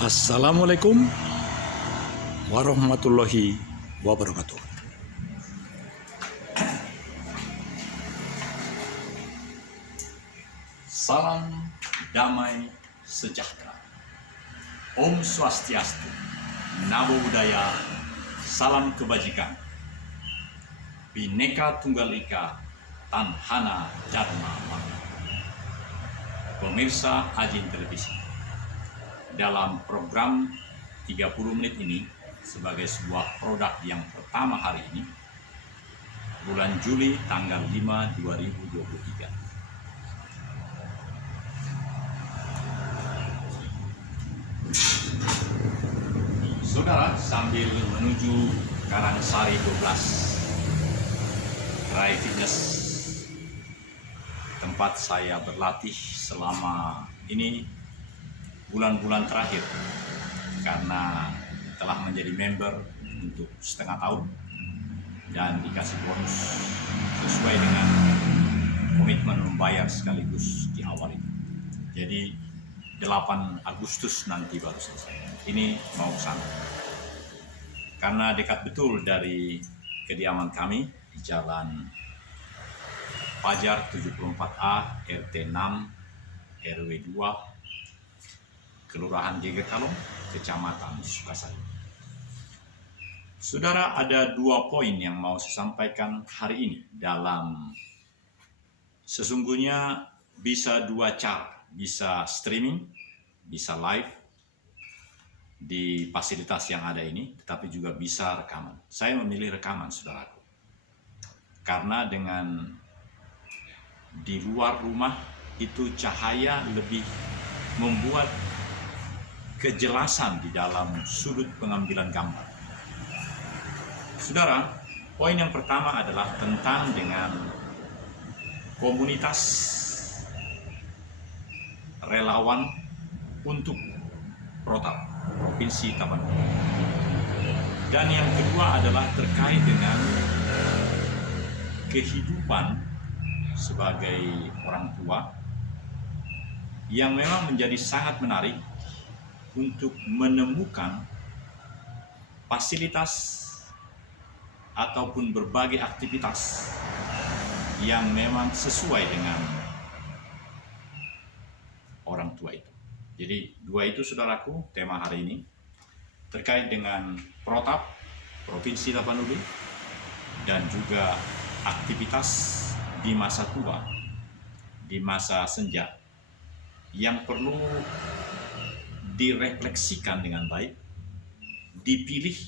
Assalamualaikum warahmatullahi wabarakatuh. Salam damai sejahtera. Om Swastiastu. Namo Buddhaya. Salam kebajikan. Bhinneka Tunggal Ika. Tanhana Dharma Mangga. Pemirsa Ajin Televisi, dalam program 30 menit ini sebagai sebuah produk yang pertama hari ini, bulan Juli tanggal 5, 2023. Saudara, sambil menuju Karangsari 12 Dry Fitness, tempat saya berlatih selama ini bulan-bulan terakhir, karena telah menjadi member untuk setengah tahun dan dikasih bonus sesuai dengan komitmen membayar sekaligus di awal itu. Jadi 8 Agustus nanti baru selesai. Ini mau ke sana karena dekat betul dari kediaman kami di Jalan Pajar 74A RT 6 RW 2 Kelurahan Geger Kalong, Kecamatan Sukasari. Saudara, ada 2 poin yang mau saya sampaikan hari ini. Dalam sesungguhnya bisa 2 cara, bisa streaming, bisa live di fasilitas yang ada ini, tetapi juga bisa rekaman. Saya memilih rekaman, saudaraku, karena dengan di luar rumah itu cahaya lebih membuat kejelasan di dalam sudut pengambilan gambar. Saudara, poin yang pertama adalah tentang dengan komunitas relawan untuk protap Provinsi Tapanuli. Dan yang kedua adalah terkait dengan kehidupan sebagai orang tua yang memang menjadi sangat menarik untuk menemukan fasilitas ataupun berbagai aktivitas yang memang sesuai dengan orang tua itu. Jadi 2 itu, saudaraku, tema hari ini terkait dengan protap Provinsi Tapanuli dan juga aktivitas di masa tua, di masa senja, yang perlu direfleksikan dengan baik, dipilih,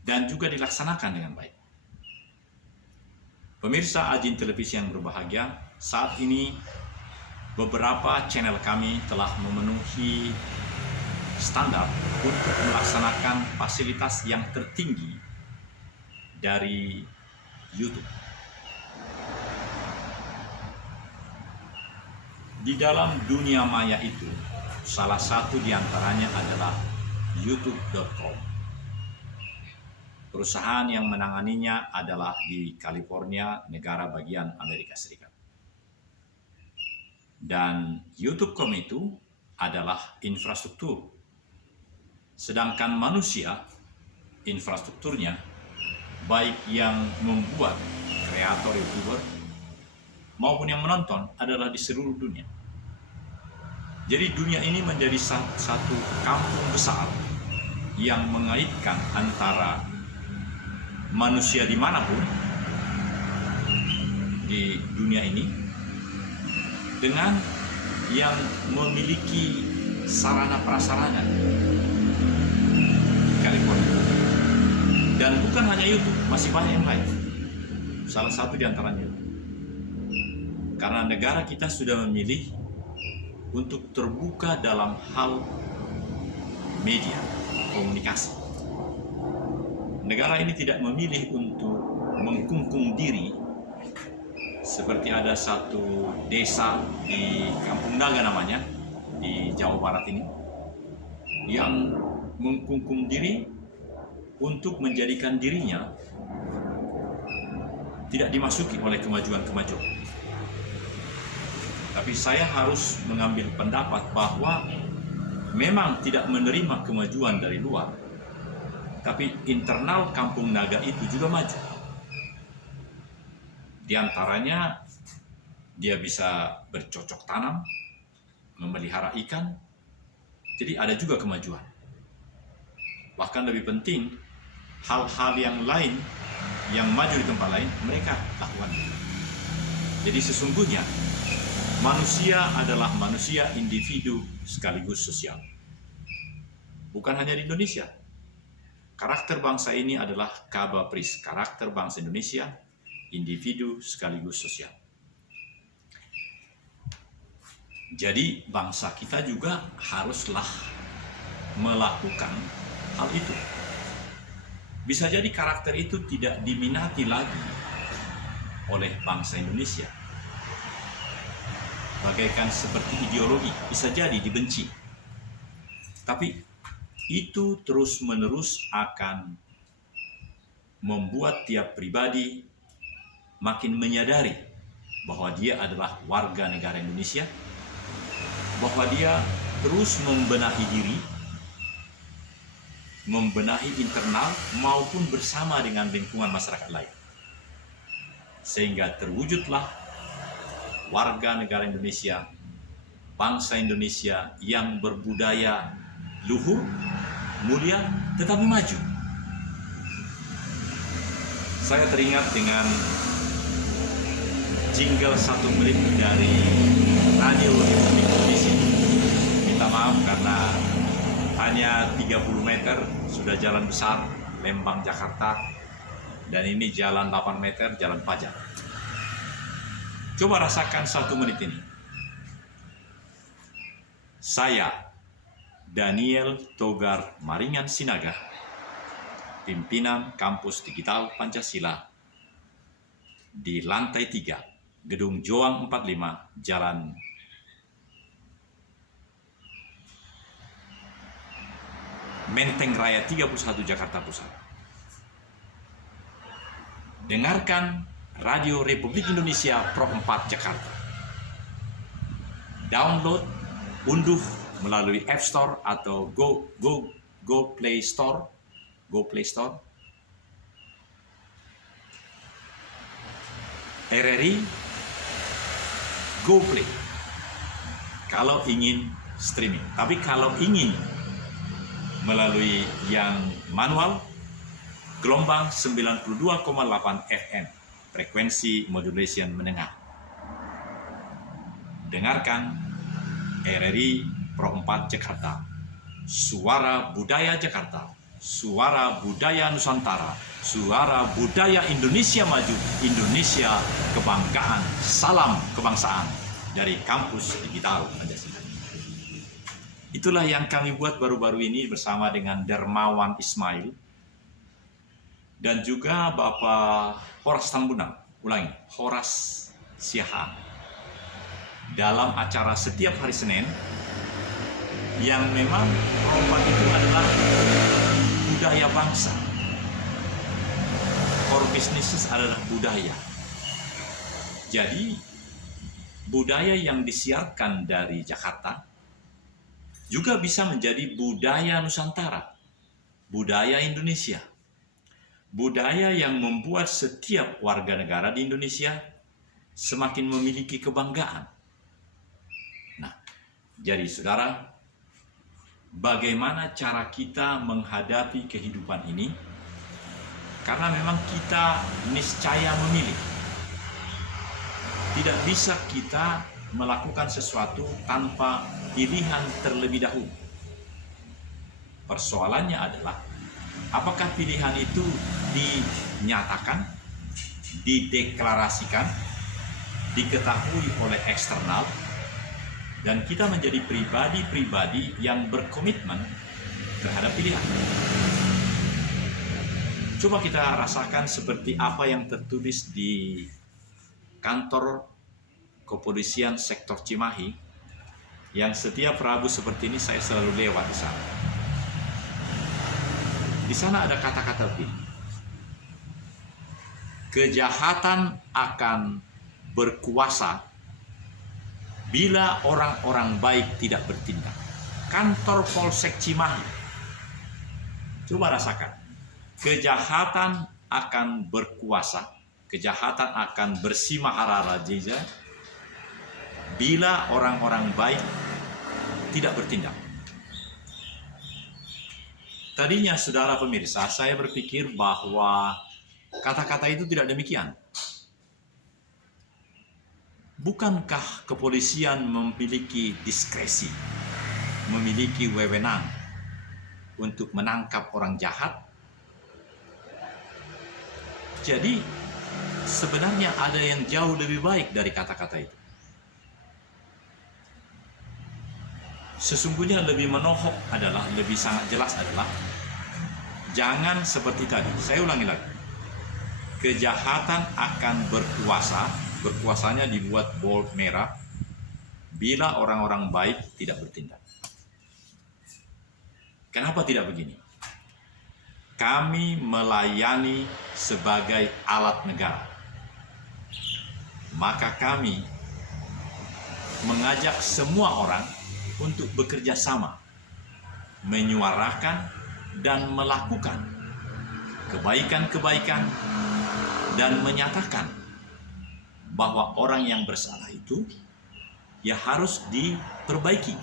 dan juga dilaksanakan dengan baik. Pemirsa Ajin Televisi yang berbahagia, saat ini beberapa channel kami telah memenuhi standar untuk melaksanakan fasilitas yang tertinggi dari YouTube. Di dalam dunia maya itu, salah satu diantaranya adalah YouTube.com. Perusahaan yang menanganinya adalah di California, negara bagian Amerika Serikat. Dan YouTube.com itu adalah infrastruktur. Sedangkan manusia, infrastrukturnya, baik yang membuat kreator YouTuber maupun yang menonton, adalah di seluruh dunia. Jadi dunia ini menjadi satu kampung besar yang mengaitkan antara manusia dimanapun di dunia ini dengan yang memiliki sarana prasarana di California. Dan bukan hanya YouTube, masih banyak yang lain. Salah satu di antaranya, karena negara kita sudah memilih untuk terbuka dalam hal media, komunikasi. Negara ini tidak memilih untuk mengkungkung diri, seperti ada satu desa di Kampung Naga namanya, di Jawa Barat ini, yang mengkungkung diri untuk menjadikan dirinya tidak dimasuki oleh kemajuan-kemajuan. Tapi saya harus mengambil pendapat bahwa memang tidak menerima kemajuan dari luar, tapi internal Kampung Naga itu juga maju. Di antaranya dia bisa bercocok tanam, memelihara ikan, jadi ada juga kemajuan. Bahkan lebih penting, hal-hal yang lain yang maju di tempat lain mereka lakukan. Jadi sesungguhnya manusia adalah manusia individu sekaligus sosial. Bukan hanya di Indonesia. Karakter bangsa ini adalah Kabapris, karakter bangsa Indonesia, individu sekaligus sosial. Jadi bangsa kita juga haruslah melakukan hal itu. Bisa jadi karakter itu tidak diminati lagi oleh bangsa Indonesia. Bagaikan seperti ideologi, bisa jadi dibenci. Tapi itu terus-menerus akan membuat tiap pribadi makin menyadari bahwa dia adalah warga negara Indonesia, bahwa dia terus membenahi diri, membenahi internal maupun bersama dengan lingkungan masyarakat lain. Sehingga terwujudlah warga negara Indonesia, bangsa Indonesia yang berbudaya luhur, mulia, tetapi maju. Saya teringat dengan jingle 1 menit dari Radio Republik Indonesia. Minta maaf karena hanya 30 meter sudah jalan besar Lembang Jakarta, dan ini jalan 8 meter jalan Pajak. Coba rasakan 1 menit ini. Saya Daniel Togar Maringan Sinaga, pimpinan Kampus Digital Pancasila di lantai 3, Gedung Joang 45, Jalan Menteng Raya 31, Jakarta Pusat. Dengarkan Radio Republik Indonesia Pro 4 Jakarta. Download, unduh melalui App Store atau Go Play Store. RRI Go Play kalau ingin streaming. Tapi kalau ingin melalui yang manual, gelombang 92,8 FM, frekuensi modulation menengah. Dengarkan RRI Pro 4 Jakarta, suara budaya Jakarta, suara budaya Nusantara, suara budaya Indonesia maju, Indonesia kebanggaan, salam kebangsaan dari Kampus Digital Pancasila. Itulah yang kami buat baru-baru ini bersama dengan Dermawan Ismail dan juga Bapak Horas Tambunan, Horas Siahaan, dalam acara setiap hari Senin yang memang Pro-4 itu adalah budaya bangsa. Core business adalah budaya. Jadi budaya yang disiarkan dari Jakarta juga bisa menjadi budaya Nusantara, budaya Indonesia, budaya yang membuat setiap warga negara di Indonesia semakin memiliki kebanggaan. Nah, jadi saudara, bagaimana cara kita menghadapi kehidupan ini? Karena memang kita niscaya memilih. Tidak bisa kita melakukan sesuatu tanpa pilihan terlebih dahulu. Persoalannya adalah apakah pilihan itu dinyatakan, dideklarasikan, diketahui oleh eksternal, dan kita menjadi pribadi-pribadi yang berkomitmen terhadap pilihan. Coba kita rasakan seperti apa yang tertulis di kantor Kepolisian Sektor Cimahi, yang setiap Rabu seperti ini saya selalu lewat di sana. Di sana ada kata-kata begini: kejahatan akan berkuasa bila orang-orang baik tidak bertindak. kantor Polsek Cimahi. Coba rasakan, kejahatan akan berkuasa, kejahatan akan bersimahara rajeja bila orang-orang baik tidak bertindak. Tadinya saudara pemirsa, saya berpikir bahwa kata-kata itu tidak demikian. Bukankah kepolisian memiliki diskresi, memiliki wewenang untuk menangkap orang jahat? Jadi sebenarnya ada yang jauh lebih baik dari kata-kata itu. Sesungguhnya lebih menohok adalah, lebih sangat jelas adalah, jangan seperti tadi. Saya ulangi lagi. Kejahatan akan berkuasa, berkuasanya dibuat bold merah, bila orang-orang baik tidak bertindak. Kenapa tidak begini? Kami melayani sebagai alat negara. Maka kami mengajak semua orang untuk bekerja sama, menyuarakan dan melakukan kebaikan-kebaikan dan menyatakan bahwa orang yang bersalah itu ya harus diperbaiki.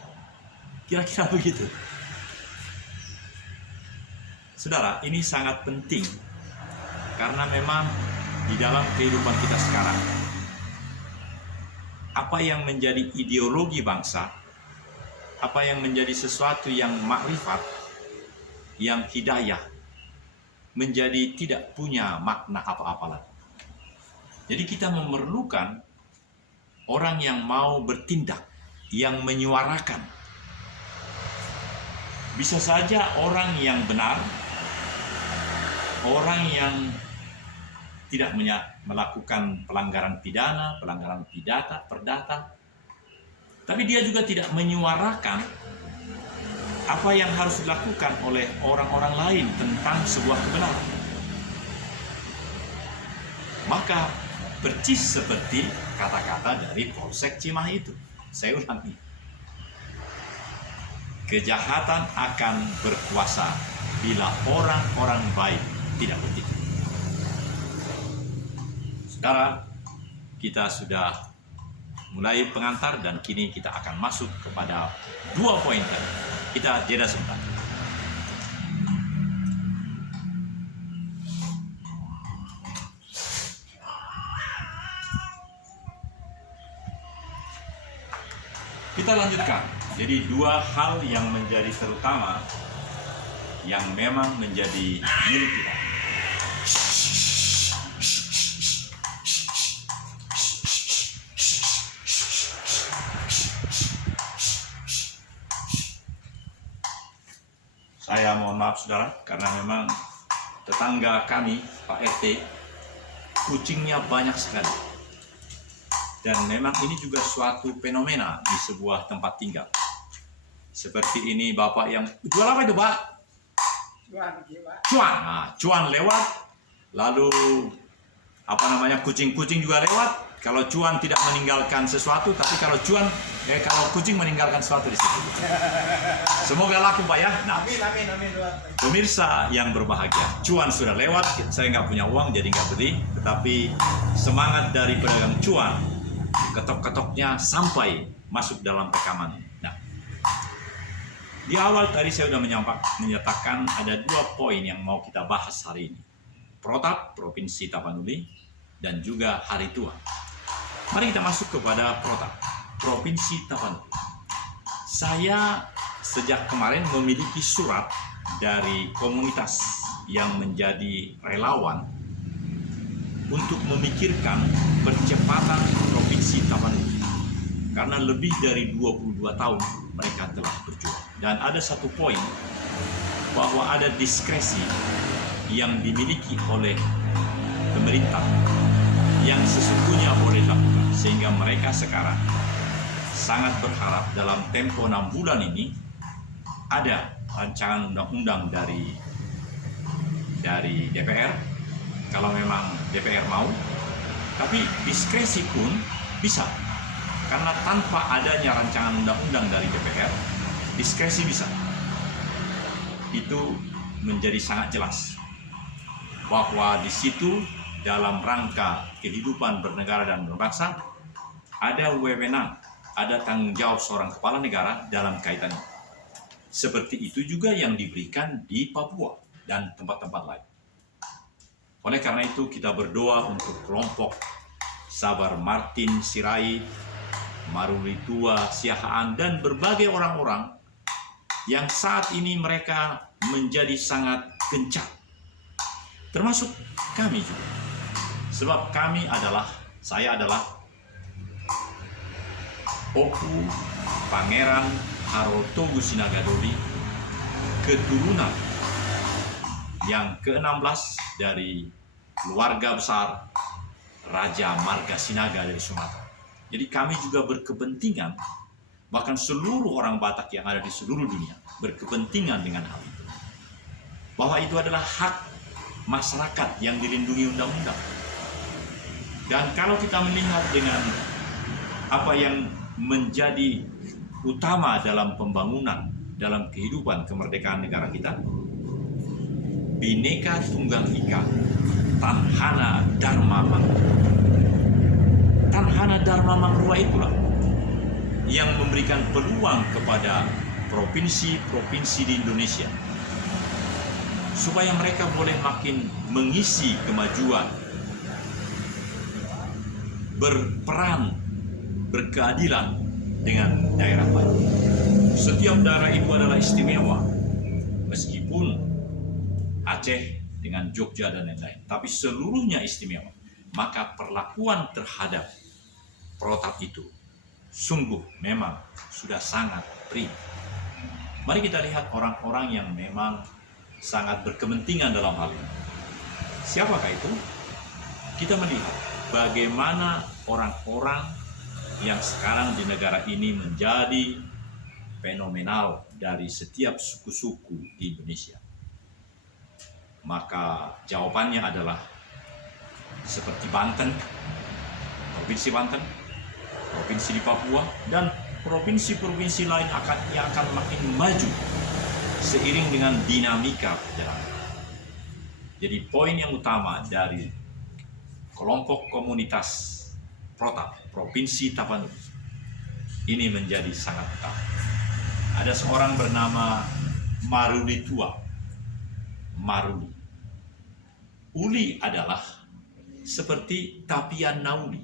Kira-kira begitu. Saudara, ini sangat penting karena memang di dalam kehidupan kita sekarang, apa yang menjadi ideologi bangsa, apa yang menjadi sesuatu yang makrifat, yang hidayah, menjadi tidak punya makna apa-apa lagi. Jadi kita memerlukan orang yang mau bertindak, yang menyuarakan. Bisa saja orang yang benar, orang yang tidak melakukan pelanggaran pidana, pelanggaran perdata, tapi dia juga tidak menyuarakan apa yang harus dilakukan oleh orang-orang lain tentang sebuah kebenaran. Maka percis seperti kata-kata dari Polsek Cimahi itu. Saya ulangi. Kejahatan akan berkuasa bila orang-orang baik tidak bertindak. Saudara, kita sudah mulai pengantar dan kini kita akan masuk kepada 2 poin tadi. Kita jeda sebentar. Kita lanjutkan. Jadi 2 hal yang menjadi terutama yang memang menjadi milik kita. Saya mohon maaf saudara, karena memang tetangga kami, Pak RT, kucingnya banyak sekali. Dan memang ini juga suatu fenomena di sebuah tempat tinggal. Seperti ini bapak yang, jual apa itu Pak? Cuan. Nah, cuan lewat, lalu kucing-kucing juga lewat. Kalau cuan tidak meninggalkan sesuatu, tapi kalau kucing meninggalkan sesuatu di situ. Semoga laku Pak ya. Nah, amin. Pemirsa yang berbahagia, cuan sudah lewat, saya nggak punya uang jadi nggak beli, tetapi semangat dari pedagang cuan, ketok-ketoknya sampai masuk dalam rekaman. Nah, di awal tadi saya sudah menyatakan ada 2 poin yang mau kita bahas hari ini. Protap, Provinsi Tapanuli, dan juga Hari Tua. Mari kita masuk kepada Protap, Provinsi Tapanuli. Saya sejak kemarin memiliki surat dari komunitas yang menjadi relawan untuk memikirkan percepatan Provinsi Tapanuli. Karena lebih dari 22 tahun mereka telah berjuang. Dan ada 1 poin bahwa ada diskresi yang dimiliki oleh pemerintah yang sesungguhnya boleh dilakukan, sehingga mereka sekarang sangat berharap dalam tempo 6 bulan ini ada rancangan undang-undang dari DPR, kalau memang DPR mau, tapi diskresi pun bisa, karena tanpa adanya rancangan undang-undang dari DPR, diskresi bisa. Itu menjadi sangat jelas bahwa di situ dalam rangka kehidupan bernegara dan berbangsa ada wewenang, ada tanggung jawab seorang kepala negara dalam kaitan ini. Seperti itu juga yang diberikan di Papua dan tempat-tempat lain. Oleh karena itu kita berdoa untuk kelompok Sabar Martin Sirait, Maruritua Siahaan, dan berbagai orang-orang yang saat ini mereka menjadi sangat gencar. Termasuk kami juga. Sebab saya adalah Oku Pangeran Harotogu Sinagadori, keturunan yang ke-16 dari keluarga besar Raja Marga Sinaga dari Sumatera. Jadi kami juga berkepentingan, bahkan seluruh orang Batak yang ada di seluruh dunia berkepentingan dengan hal itu. Bahwa itu adalah hak masyarakat yang dilindungi undang-undang. Dan kalau kita melihat dengan apa yang menjadi utama dalam pembangunan, dalam kehidupan kemerdekaan negara kita, Bhinneka Tunggal Ika, Tanhana Dharma Mangruwa. Tanhana Dharma Mangruwa itulah yang memberikan peluang kepada provinsi-provinsi di Indonesia supaya mereka boleh makin mengisi kemajuan, berperan, berkeadilan dengan daerah lain. Setiap daerah itu adalah istimewa, meskipun Aceh dengan Jogja dan lain-lain, tapi seluruhnya istimewa. Maka perlakuan terhadap protap itu sungguh memang sudah sangat prima. Mari kita lihat orang-orang yang memang sangat berkepentingan dalam hal ini. Siapakah itu? Kita melihat bagaimana orang-orang yang sekarang di negara ini menjadi fenomenal dari setiap suku-suku di Indonesia. Maka jawabannya adalah seperti Banten, Provinsi Banten, Provinsi di Papua, dan provinsi-provinsi lain yang akan makin maju seiring dengan dinamika perjalanan. Jadi poin yang utama dari kelompok komunitas protap Provinsi Tapanuli ini menjadi sangat utama. Ada seorang bernama Maruritua. Maruli. Uli adalah seperti Tapian Nauli.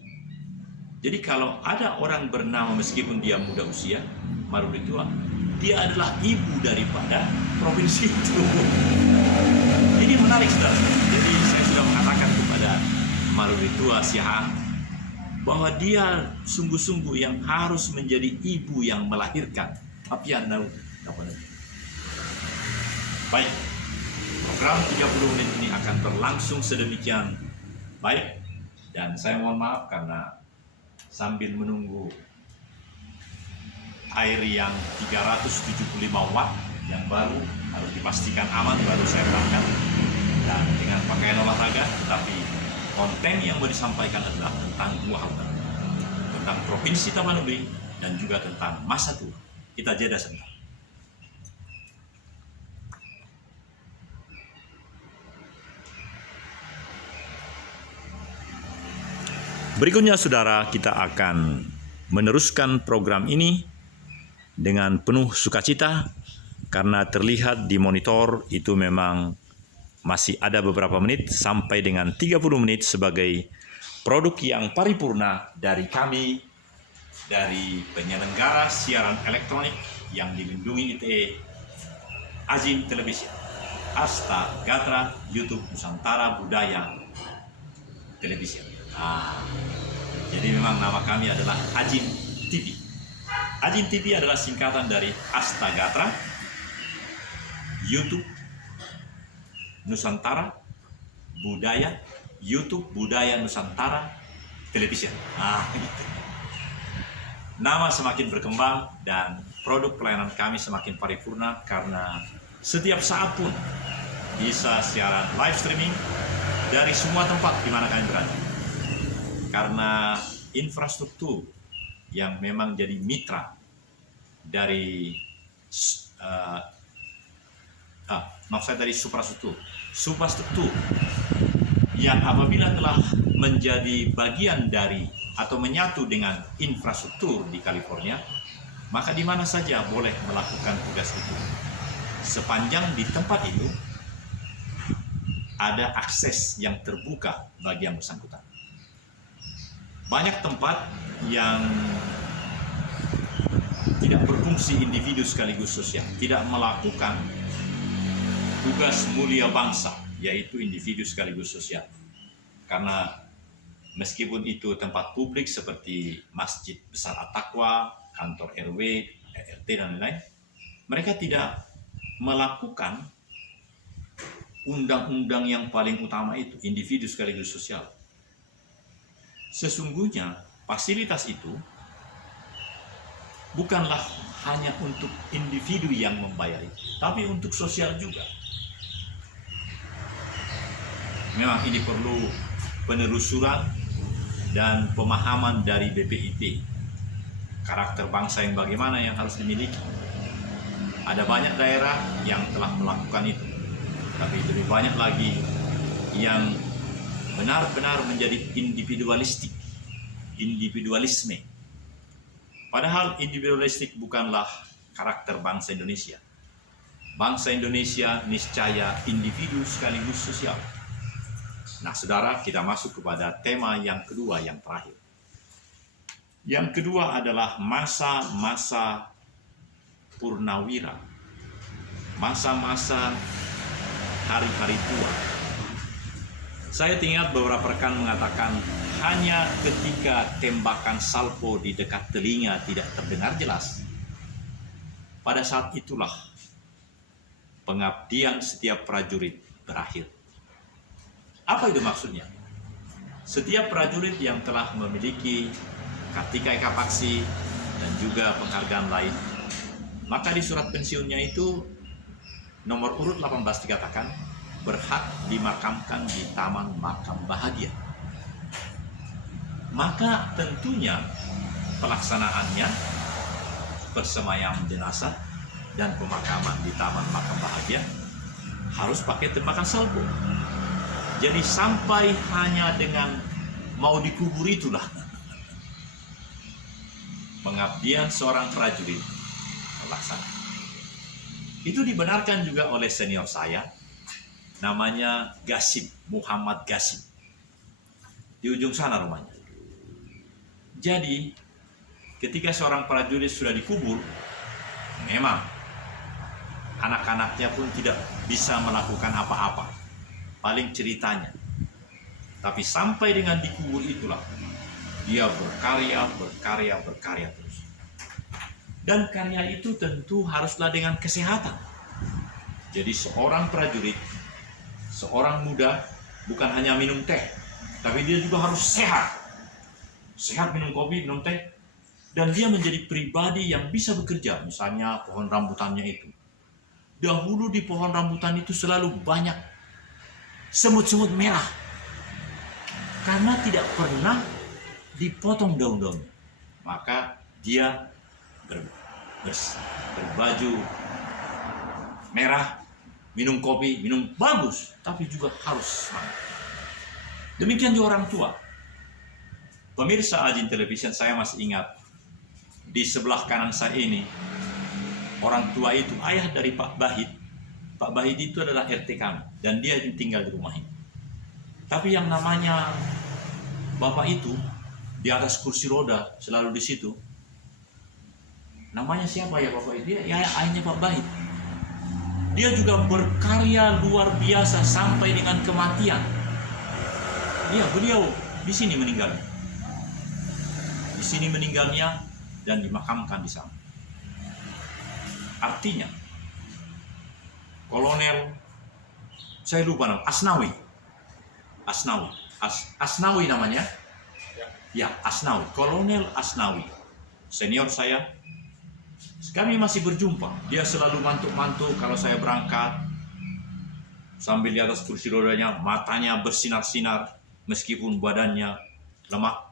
Jadi kalau ada orang bernama meskipun dia muda usia, Maruritua, dia adalah ibu daripada provinsi itu. Ini menarik, saudara. Jadi saya sudah mengatakan kepada Maruritua Siahaan bahwa dia sungguh-sungguh yang harus menjadi ibu yang melahirkan Tapian Nauli. Baik, program 30 menit ini akan berlangsung sedemikian baik, dan saya mohon maaf karena sambil menunggu air yang 375 watt yang baru harus dipastikan aman baru saya terangkan, dan dengan pakaian olahraga, tetapi konten yang mau disampaikan adalah tentang dua hal, tentang Provinsi Tapanuli dan juga tentang masa tua. Kita jeda sebentar. Berikutnya saudara, kita akan meneruskan program ini dengan penuh sukacita karena terlihat di monitor itu memang masih ada beberapa menit sampai dengan 30 menit sebagai produk yang paripurna dari kami, dari penyelenggara siaran elektronik yang dilindungi ITE, Ajin Televisi, Asta Gatra, YouTube Nusantara Budaya Televisi. Jadi memang nama kami adalah Ajin TV. Ajin TV adalah singkatan dari Asta Gatra, YouTube Nusantara Budaya, YouTube Budaya Nusantara Televisi. Gitu. Nama semakin berkembang dan produk pelayanan kami semakin paripurna karena setiap saat pun bisa siaran live streaming dari semua tempat di mana kami berada. Karena infrastruktur yang memang jadi mitra dari maksud saya dari suprastruktur yang apabila telah menjadi bagian dari atau menyatu dengan infrastruktur di California, maka di mana saja boleh melakukan tugas itu, sepanjang di tempat itu ada akses yang terbuka bagi yang bersangkutan. Banyak tempat yang tidak berfungsi individu sekaligus sosial, tidak melakukan tugas mulia bangsa, yaitu individu sekaligus sosial. Karena meskipun itu tempat publik seperti Masjid Besar At-Taqwa, kantor RW, RT, dan lain-lain, mereka tidak melakukan undang-undang yang paling utama itu, individu sekaligus sosial. Sesungguhnya fasilitas itu bukanlah hanya untuk individu yang membayar itu, tapi untuk sosial juga. Memang ini perlu penelusuran dan pemahaman dari BPIT. Karakter bangsa yang bagaimana yang harus dimiliki. Ada banyak daerah yang telah melakukan itu, tapi lebih banyak lagi yang benar-benar menjadi individualisme. Padahal individualistik bukanlah karakter bangsa Indonesia. Bangsa Indonesia niscaya individu sekaligus sosial. Nah, saudara, kita masuk kepada tema yang kedua, yang terakhir. Yang kedua adalah masa-masa purnawira, masa-masa hari-hari tua. Saya ingat beberapa rekan mengatakan hanya ketika tembakan salvo di dekat telinga tidak terdengar jelas, pada saat itulah pengabdian setiap prajurit berakhir. Apa itu maksudnya? Setiap prajurit yang telah memiliki Kartika Eka Paksi dan juga penghargaan lain, maka di surat pensiunnya itu nomor urut 18 dikatakan berhak dimakamkan di Taman Makam Bahagia. Maka tentunya pelaksanaannya bersemayam jenazah dan pemakaman di Taman Makam Bahagia harus pakai tembakan salvo. Jadi sampai hanya dengan mau dikubur itulah pengabdian seorang prajurit terlaksana. Itu dibenarkan juga oleh senior saya, namanya Gasib, Muhammad Gasib. Di ujung sana rumahnya. Jadi ketika seorang prajurit sudah dikubur, memang anak-anaknya pun tidak bisa melakukan apa-apa. Paling ceritanya. Tapi sampai dengan dikubur itulah dia berkarya terus. Dan karya itu tentu haruslah dengan kesehatan. Jadi seorang prajurit, seorang muda bukan hanya minum teh, tapi dia juga harus sehat. Sehat minum kopi, minum teh, dan dia menjadi pribadi yang bisa bekerja. Misalnya pohon rambutannya itu. Dahulu di pohon rambutan itu selalu banyak semut-semut merah karena tidak pernah dipotong daun-daun. Maka dia berbaju merah, minum kopi, minum bagus, tapi juga harus semangat. Demikian juga orang tua. Pemirsa Ajin Television, saya masih ingat di sebelah kanan saya ini orang tua itu ayah dari Pak Bahit. Pak Bahit itu adalah RT kami dan dia tinggal di rumah ini. Tapi yang namanya bapak itu di atas kursi roda selalu di situ. Namanya siapa ya bapak itu? Ya ayahnya Pak Bahit. Dia juga berkarya luar biasa sampai dengan kematian. Iya, beliau di sini meninggal. Di sini meninggalnya dan dimakamkan di sana. Artinya Kolonel, saya lupa nama, Asnawi namanya. Ya, Asnawi, Kolonel Asnawi. Senior saya, kami masih berjumpa. Dia selalu mantuk-mantuk kalau saya berangkat. Sambil di atas kursi rodanya, matanya bersinar-sinar meskipun badannya lemah.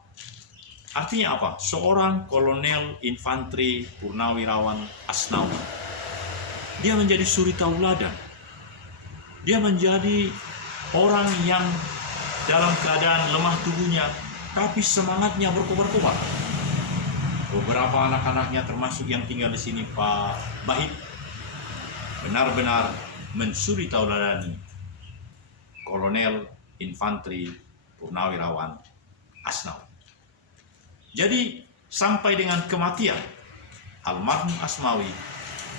Artinya apa? Seorang kolonel infanteri purnawirawan Asnawi Dia menjadi suri tauladan. Dia menjadi orang yang dalam keadaan lemah tubuhnya, tapi semangatnya berkobar-kobar. Beberapa anak-anaknya termasuk yang tinggal di sini, Pak Bahit, benar-benar mensuri tauladani Kolonel Infanteri Purnawirawan Asnawi. Jadi sampai dengan kematian, almarhum Asnawi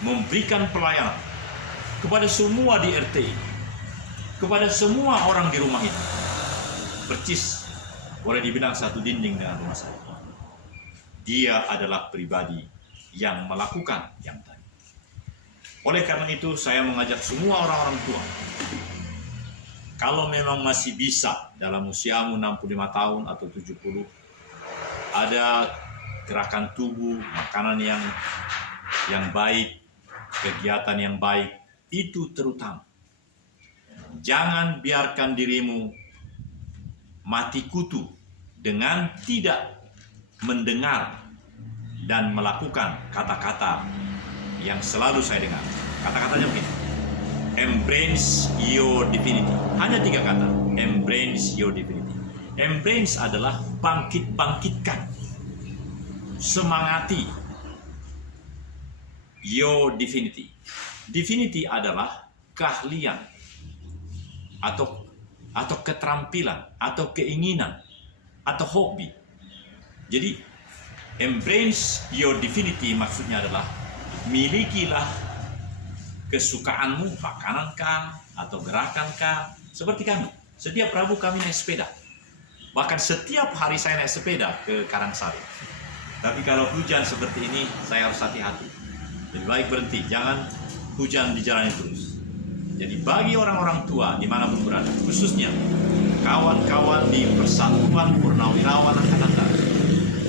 memberikan pelayanan kepada semua di RT, kepada semua orang di rumah itu. Percis boleh dibilang satu dinding dengan rumah saya. Dia adalah pribadi yang melakukan yang tadi. Oleh karena itu saya mengajak semua orang-orang tua, kalau memang masih bisa dalam usiamu 65 tahun atau 70, ada gerakan tubuh, makanan yang baik, kegiatan yang baik, itu terutama. Jangan biarkan dirimu mati kutu dengan tidak mendengar dan melakukan kata-kata yang selalu saya dengar. Kata-katanya begini: embrace your divinity. Hanya 3 kata. Embrace your divinity. Embrace adalah bangkit-bangkitkan, semangati your divinity. Divinity adalah keahlian atau keterampilan atau keinginan atau hobi. Jadi embrace your divinity maksudnya adalah milikilah kesukaanmu, makanan kah atau gerakan kah. Seperti kami, setiap Rabu kami naik sepeda. Bahkan setiap hari saya naik sepeda ke Karangsari. Tapi kalau hujan seperti ini, saya harus hati-hati. Lebih baik berhenti, jangan hujan dijalani terus. Jadi bagi orang-orang tua dimanapun berada, khususnya kawan-kawan di Persatuan Purnawirawan Angkatan Darat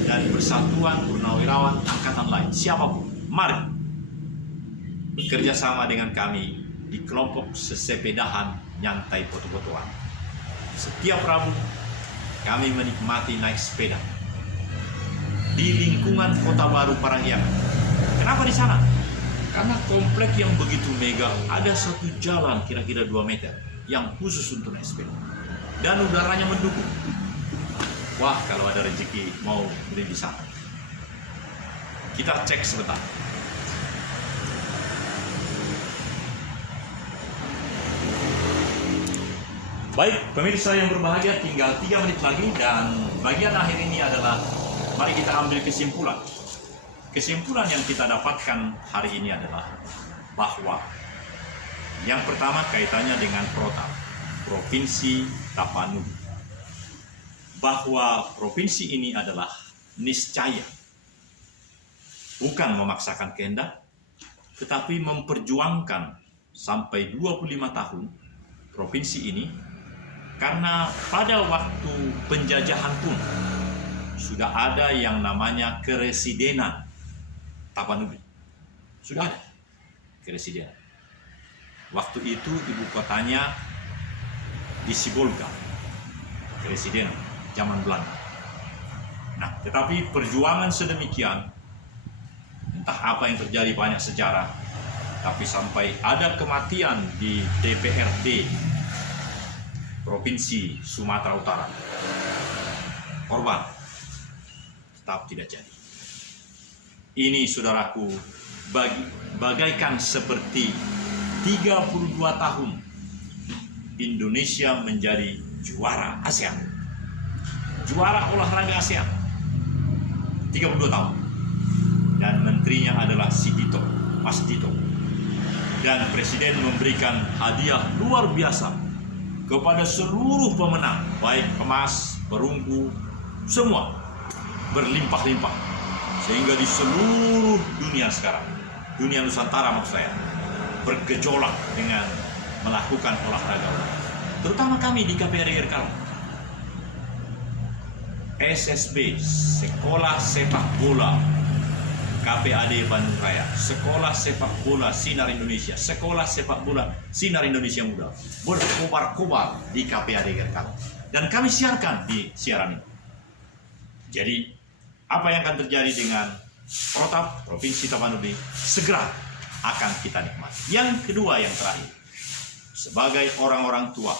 dan Persatuan Purnawirawan Angkatan lain, siapapun, mari bekerja sama dengan kami di kelompok sesepedahan nyantai foto-fotoan. Setiap Rabu kami menikmati naik sepeda di lingkungan Kota Baru Parahyangan. Kenapa di sana? Karena komplek yang begitu mega, ada satu jalan kira-kira 2 meter yang khusus untuk naik sepeda. Dan udaranya mendukung. Wah, kalau ada rezeki mau beli di sana. Kita cek sebentar. Baik, pemirsa yang berbahagia, tinggal 3 menit lagi dan bagian akhir ini adalah mari kita ambil kesimpulan. Kesimpulan yang kita dapatkan hari ini adalah bahwa yang pertama kaitannya dengan Protap, Provinsi Tapanuli. Bahwa provinsi ini adalah niscaya bukan memaksakan kehendak, tetapi memperjuangkan sampai 25 tahun provinsi ini, karena pada waktu penjajahan pun sudah ada yang namanya keresidenan Tapanuli. Sudah ada keresidenan. Waktu itu ibu kotanya di Sibolga, keresidenan zaman Belanda. Nah, tetapi perjuangan sedemikian, entah apa yang terjadi, banyak sejarah, tapi sampai ada kematian di DPRD Provinsi Sumatera Utara, korban tetap tidak jadi. Ini saudaraku bagaikan seperti 32 tahun Indonesia menjadi juara ASEAN, juara olahraga ASEAN 32 tahun, dan menterinya adalah si Dito, Mas Dito, dan presiden memberikan hadiah luar biasa kepada seluruh pemenang, baik emas, perunggu, semua berlimpah-limpah. Sehingga di seluruh dunia sekarang, dunia Nusantara maksud saya, bergejolak dengan melakukan olahraga. Terutama kami di KPRI RK, SSB, Sekolah Sepak Bola KPAD Bandung Raya, Sekolah Sepak Bola Sinar Indonesia, Sekolah Sepak Bola Sinar Indonesia Muda, berkobar-kobar di KPAD RK. Dan kami siarkan di siaran ini. Jadi, apa yang akan terjadi dengan Protap Provinsi Tapanuli? Segera akan kita nikmati. Yang kedua, yang terakhir, sebagai orang-orang tua,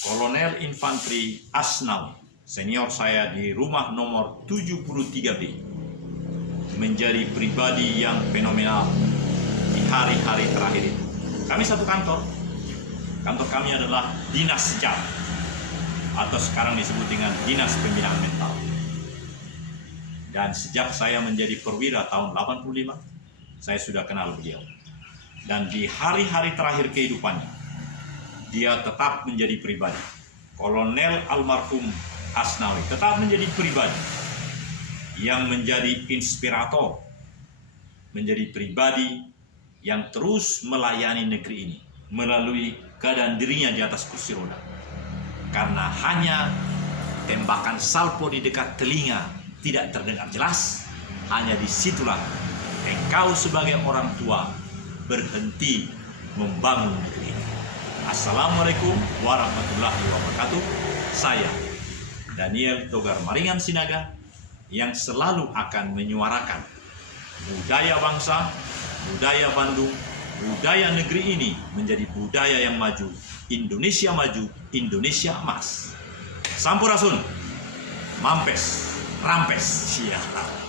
Kolonel Infanteri Asnawi, senior saya di rumah nomor 73B, menjadi pribadi yang fenomenal di hari-hari terakhir itu. Kami satu kantor. Kantor kami adalah Dinas Sejarah, atau sekarang disebut dengan Dinas Pembinaan Mental. Dan sejak saya menjadi perwira tahun 85, saya sudah kenal beliau. Dan di hari-hari terakhir kehidupannya, dia tetap menjadi pribadi. Kolonel almarhum Asnawi tetap menjadi pribadi yang menjadi inspirator, menjadi pribadi yang terus melayani negeri ini melalui keadaan dirinya di atas kursi roda. Karena hanya tembakan salpo di dekat telinga tidak terdengar jelas, hanya disitulah engkau sebagai orang tua berhenti membangun negeri ini. Assalamualaikum warahmatullahi wabarakatuh. Saya Daniel Togar Maringan Sinaga yang selalu akan menyuarakan budaya bangsa, budaya Bandung, budaya negeri ini menjadi budaya yang maju. Indonesia maju, Indonesia emas. Sampurasun, mampes, rampes, siap.